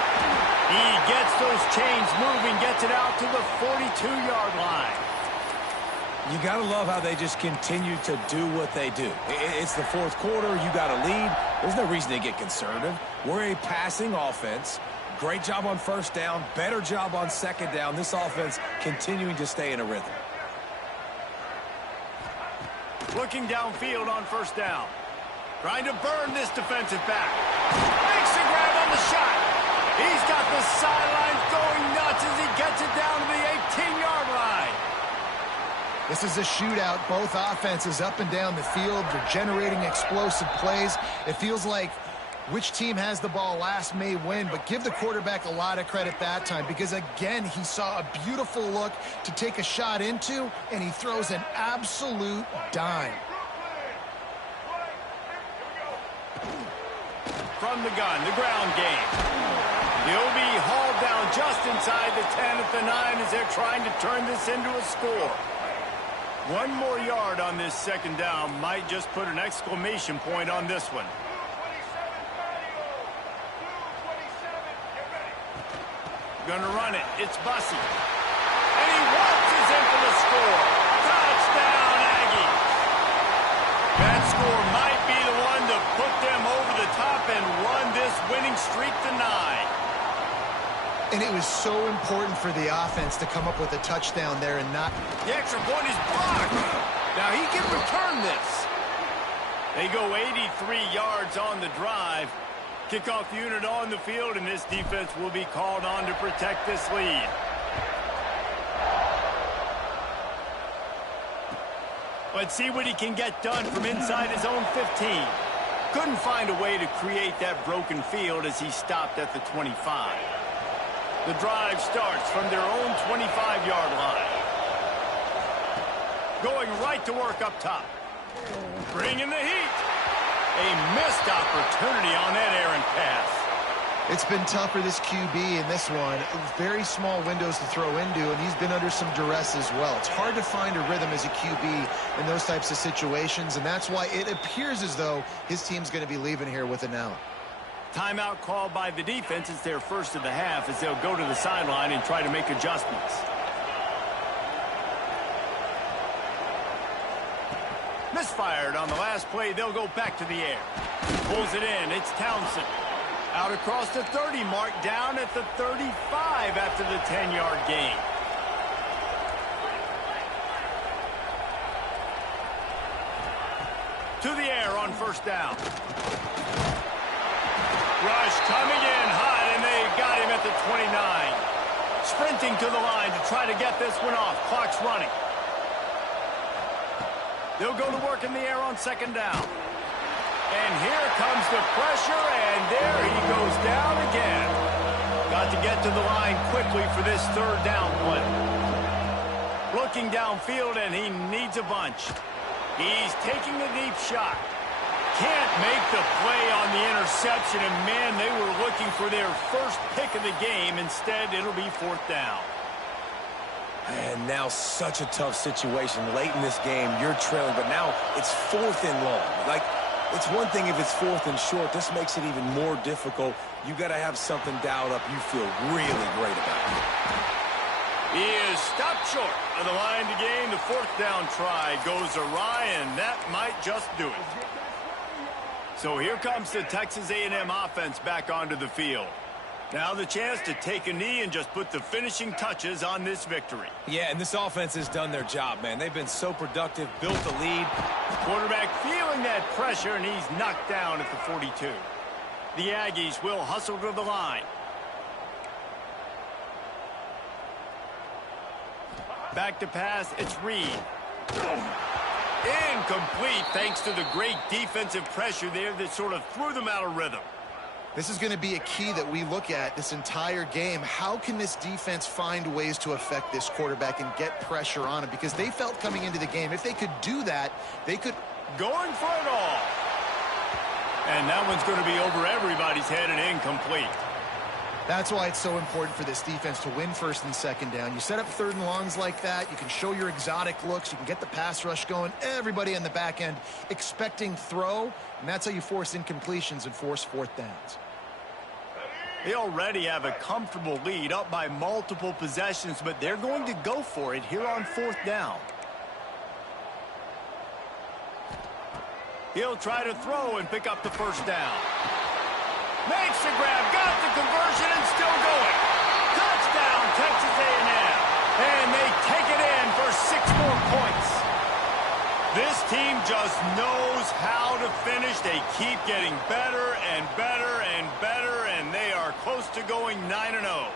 He gets those chains moving, gets it out to the 42-yard line. You got to love how they just continue to do what they do. It's the 4th quarter. You got a lead. There's no reason to get conservative. We're a passing offense. Great job on first down, better job on second down. This offense continuing to stay in a rhythm. Looking downfield on first down. Trying to burn this defensive back. Makes the grab on the shot. He's got the sidelines going nuts as he gets it down to the 18-yard line. This is a shootout. Both offenses up and down the field. They're generating explosive plays. It feels like which team has the ball last may win, but give the quarterback a lot of credit that time because, again, he saw a beautiful look to take a shot into, and he throws an absolute dime. From the gun, the ground game. He'll be hauled down just inside the 10 at the 9 as they're trying to turn this into a score. One more yard on this second down might just put an exclamation point on this one. Gonna run it. It's Bussey. And he waltzes in for the score. Touchdown, Aggies. That score might be the one to put them over the top and run this winning streak to 9. And it was so important for the offense to come up with a touchdown there and not... The extra point is blocked. Now he can return this. They go 83 yards on the drive. Kickoff unit on the field, and this defense will be called on to protect this lead. Let's see what he can get done from inside his own 15. Couldn't find a way to create that broken field as he stopped at the 25. The drive starts from their own 25-yard line. Going right to work up top. Bringing the heat. A missed opportunity on that errant pass. It's been tough for this QB in this one. Very small windows to throw into, and he's been under some duress as well. It's hard to find a rhythm as a QB in those types of situations, and that's why it appears as though his team's going to be leaving here with an L. Timeout called by the defense. It's their first of the half as they'll go to the sideline and try to make adjustments. Misfired on the last play. They'll go back to the air. Pulls it in. It's Townsend. Out across the 30 mark, down at the 35 after the 10-yard gain. To the air on first down. Rush coming in hot, and they got him at the 29. Sprinting to the line to try to get this one off. Clock's running. They'll go to work in the air on second down. And here comes the pressure, and there he goes down again. Got to get to the line quickly for this third down play. Looking downfield, and he needs a bunch. He's taking a deep shot. Can't make the play on the interception, and man, they were looking for their first pick of the game. Instead, it'll be fourth down. And now such a tough situation. Late in this game, you're trailing, but now it's fourth and long. Like, it's one thing if it's fourth and short. This makes it even more difficult. You got to have something dialed up you feel really great about. He is stopped short of the line to gain. The fourth down try goes awry, and that might just do it. So here comes the Texas A&M offense back onto the field. Now the chance to take a knee and just put the finishing touches on this victory. Yeah, and this offense has done their job, man. They've been so productive, built the lead. Quarterback feeling that pressure, and he's knocked down at the 42. The Aggies will hustle to the line. Back to pass, it's Reed. Incomplete thanks to the great defensive pressure there that sort of threw them out of rhythm. This is going to be a key that we look at this entire game. How can this defense find ways to affect this quarterback and get pressure on him? Because they felt coming into the game, if they could do that, they could... Going for it all. And that one's going to be over everybody's head and incomplete. That's why it's so important for this defense to win first and second down. You set up third and longs like that. You can show your exotic looks. You can get the pass rush going. Everybody on the back end expecting throw. And that's how you force incompletions and force fourth downs. They already have a comfortable lead up by multiple possessions, but they're going to go for it here on fourth down. He'll try to throw and pick up the first down. Makes the grab, got the conversion, and still going. Touchdown, Texas A&M. And they take it in for 6 more points. This team just knows how to finish. They keep getting better and better and better, and they are close to going 9-0.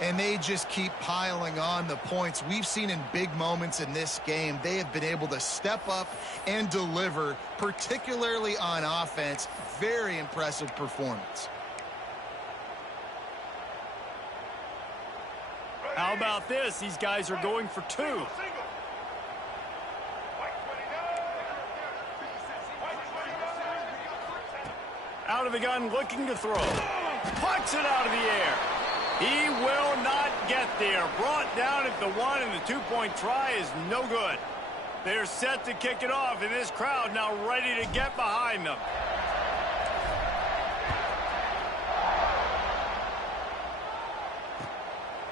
And they just keep piling on the points. We've seen in big moments in this game, they have been able to step up and deliver, particularly on offense. Very impressive performance. How about this? These guys are going for 2. Out of the gun, looking to throw. Pucks it out of the air. He will not get there. Brought down at the 1, and the 2-point try is no good. They're set to kick it off, and this crowd now ready to get behind them.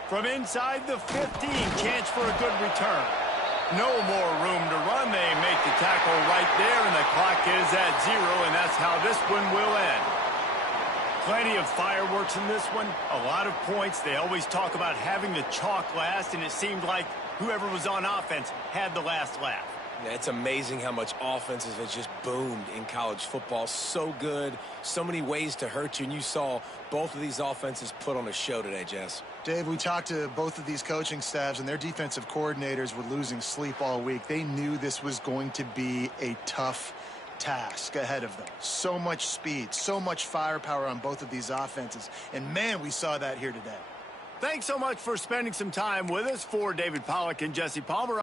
From inside the 15, chance for a good return. No more room to run. They make the tackle right there, and the clock is at 0, and that's how this one will end. Plenty of fireworks in this one. A lot of points. They always talk about having the chalk last, and it seemed like whoever was on offense had the last laugh. Yeah, it's amazing how much offenses have just boomed in college football. So good, so many ways to hurt you, and you saw both of these offenses put on a show today, Jess. Dave, we talked to both of these coaching staffs, and their defensive coordinators were losing sleep all week. They knew this was going to be a tough task ahead of them. So much speed, so much firepower on both of these offenses, and man, we saw that here today. Thanks so much for spending some time with us. For David Pollack and Jesse Palmer.